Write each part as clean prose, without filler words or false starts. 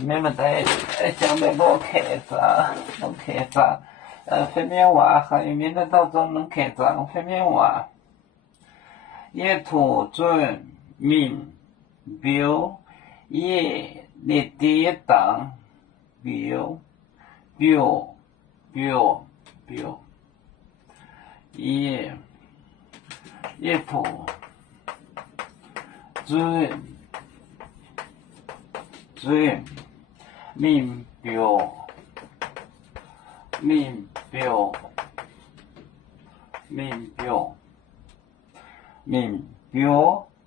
你们在讲的罗开闸，方面话还有免得到中能开闸方面话，也图准民标也列跌当标也图准民标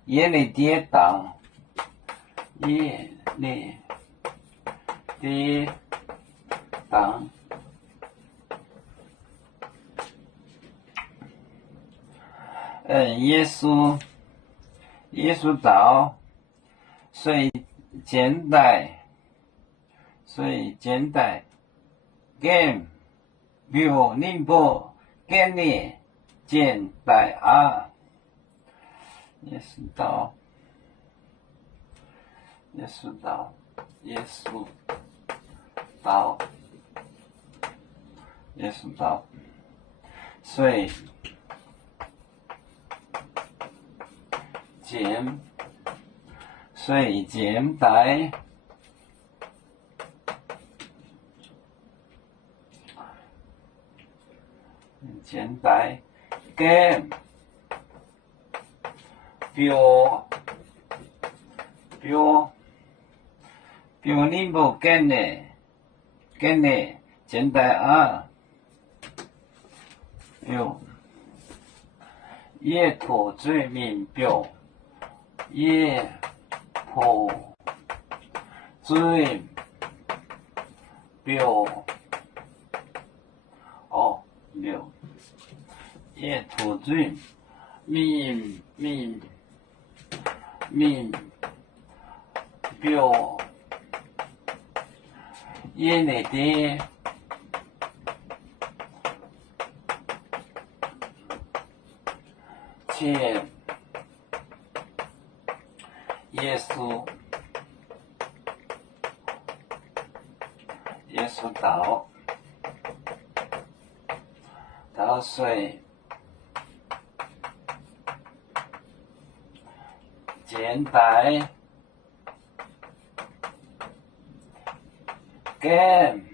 也列跌当耶稣道虽简单跟表宁波跟你简单啊，耶稣道虽简单跟表宁波跟你简单啊，也图罪名表也图罪表也图罪民表也那的前耶稣道虽简单跟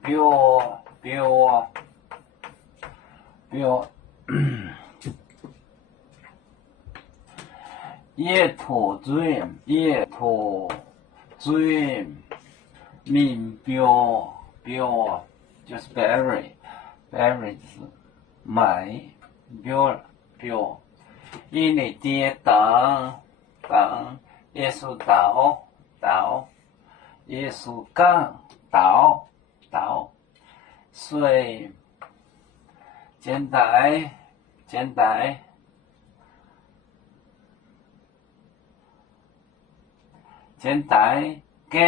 表也图罪民表就是 bury 是买表因你跌当耶稣道耶稣讲道虽简单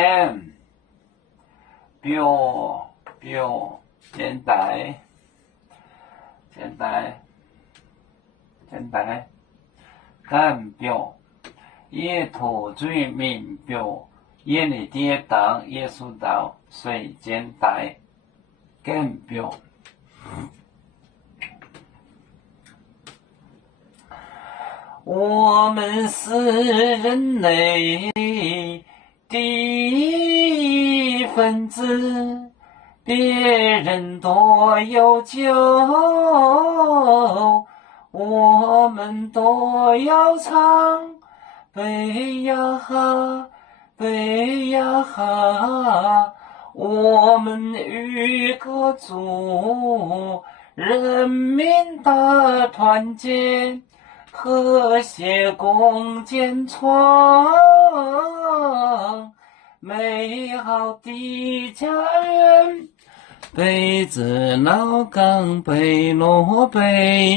跟表简单跟表也图罪民表也你跌当耶稣道虽简单跟表我们是人类的一份子，别人多有酒，我们都要唱，悲呀哈，我们与歌主，人民大团结。和谐共建创美好的家园，北至老港北落北